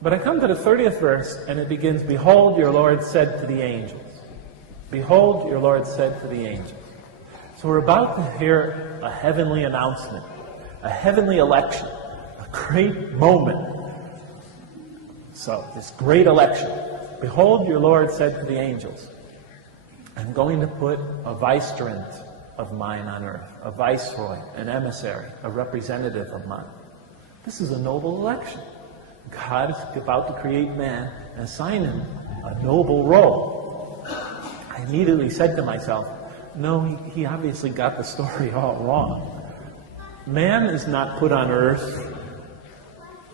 But I come to the 30th verse, and it begins, "Behold, your Lord said to the angels." Behold, your Lord said to the angels. So we're about to hear a heavenly announcement, a heavenly election, a great moment. So, this great election. "Behold, your Lord said to the angels, I'm going to put a vicegerent of mine on earth, a viceroy, an emissary, a representative of mine." This is a noble election. God is about to create man and assign him a noble role. I immediately said to myself, no, he obviously got the story all wrong. Man is not put on earth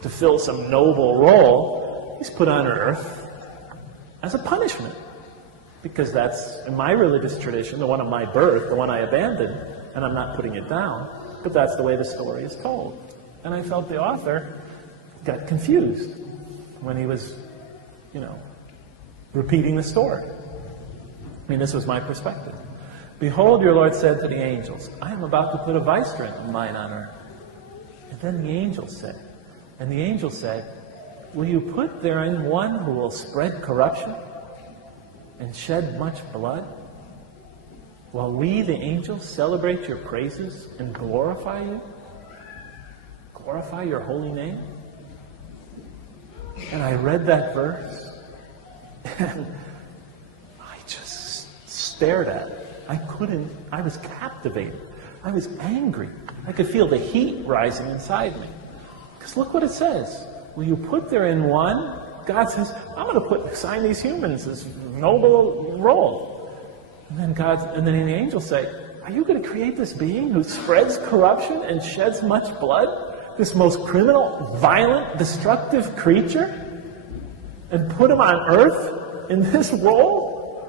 to fill some noble role. He's put on earth as a punishment. Because that's, in my religious tradition, the one of my birth, the one I abandoned, and I'm not putting it down, but that's the way the story is told. And I felt the author got confused when he was, repeating the story. I mean, this was my perspective. "Behold, your Lord said to the angels, I am about to put a vicegerent of mine on earth." And then the angel said, "Will you put therein one who will spread corruption and shed much blood, while we, the angels, celebrate your praises and glorify you? Glorify your holy name?" And I read that verse, and I just stared at it. I was captivated. I was angry. I could feel the heat rising inside me. Because look what it says. "Will you put therein one?" God says, I'm going to assign these humans this noble role. And then the angels say, are you going to create this being who spreads corruption and sheds much blood? This most criminal, violent, destructive creature? And put him on earth in this role?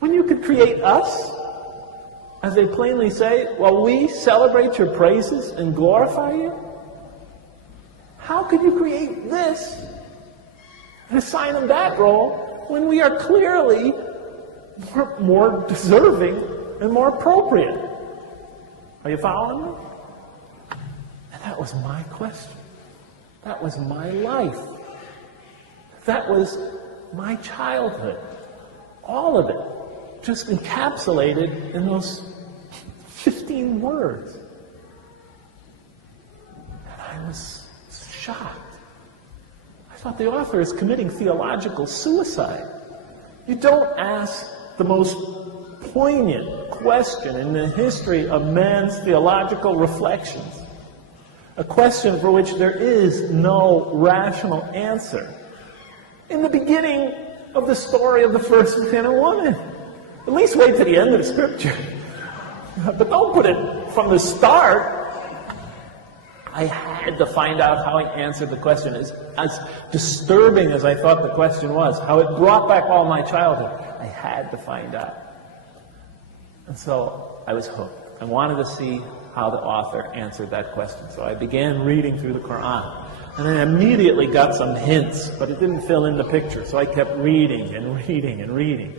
When you could create us, as they plainly say, while we celebrate your praises and glorify you? How could you create this and assign him that role when we are clearly more deserving and more appropriate? Are you following me? And that was my question. That was my life. That was my childhood. All of it just encapsulated in those 15 words. And I was shocked. I thought the author is committing theological suicide. You don't ask the most poignant question in the history of man's theological reflections, a question for which there is no rational answer, in the beginning of the story of the first man and woman. At least wait to the end of the scripture. But don't put it from the start. I had to find out how he answered the question. As disturbing as I thought the question was, how it brought back all my childhood, I had to find out. And so I was hooked. I wanted to see how the author answered that question. So I began reading through the Quran. And I immediately got some hints, but it didn't fill in the picture. So I kept reading and reading and reading.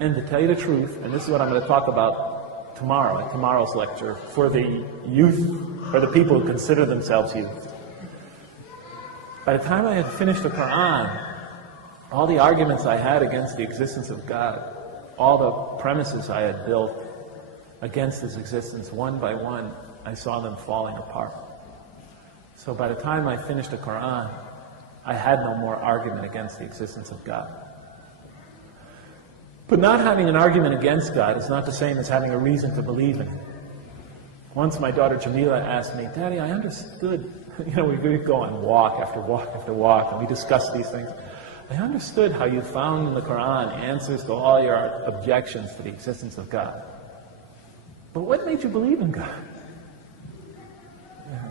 And to tell you the truth, and this is what I'm going to talk about tomorrow, at tomorrow's lecture, for the youth, or the people who consider themselves youth. By the time I had finished the Quran, all the arguments I had against the existence of God, all the premises I had built against his existence, one by one, I saw them falling apart. So by the time I finished the Quran, I had no more argument against the existence of God. But not having an argument against God is not the same as having a reason to believe in him. Once my daughter Jamila asked me, Daddy, I understood, we go on walk after walk after walk, and we discuss these things. I understood how you found in the Quran answers to all your objections to the existence of God. But what made you believe in God?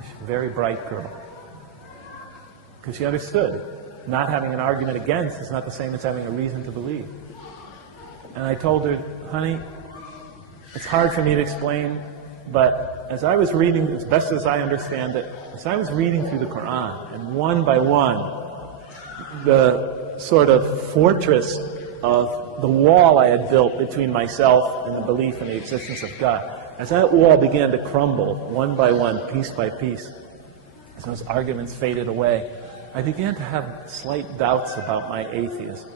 She's a very bright girl. Because she understood not having an argument against is not the same as having a reason to believe. And I told her, honey, it's hard for me to explain, but as I was reading, as best as I understand it, as I was reading through the Quran, and one by one, the sort of fortress of the wall I had built between myself and the belief in the existence of God, as that wall began to crumble, one by one, piece by piece, as those arguments faded away, I began to have slight doubts about my atheism.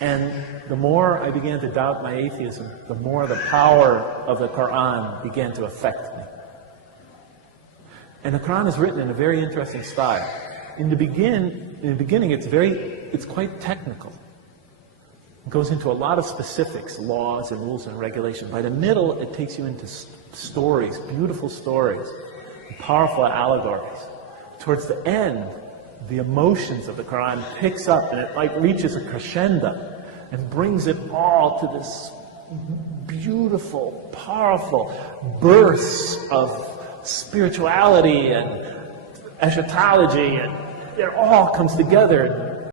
And the more I began to doubt my atheism, the more the power of the Quran began to affect me. And the Quran is written in a very interesting style. In the beginning, it's quite technical. It goes into a lot of specifics, laws and rules and regulations. By the middle, it takes you into stories, beautiful stories, powerful allegories. Towards the end, the emotions of the Quran picks up and it like reaches a crescendo and brings it all to this beautiful, powerful bursts of spirituality and eschatology, and it all comes together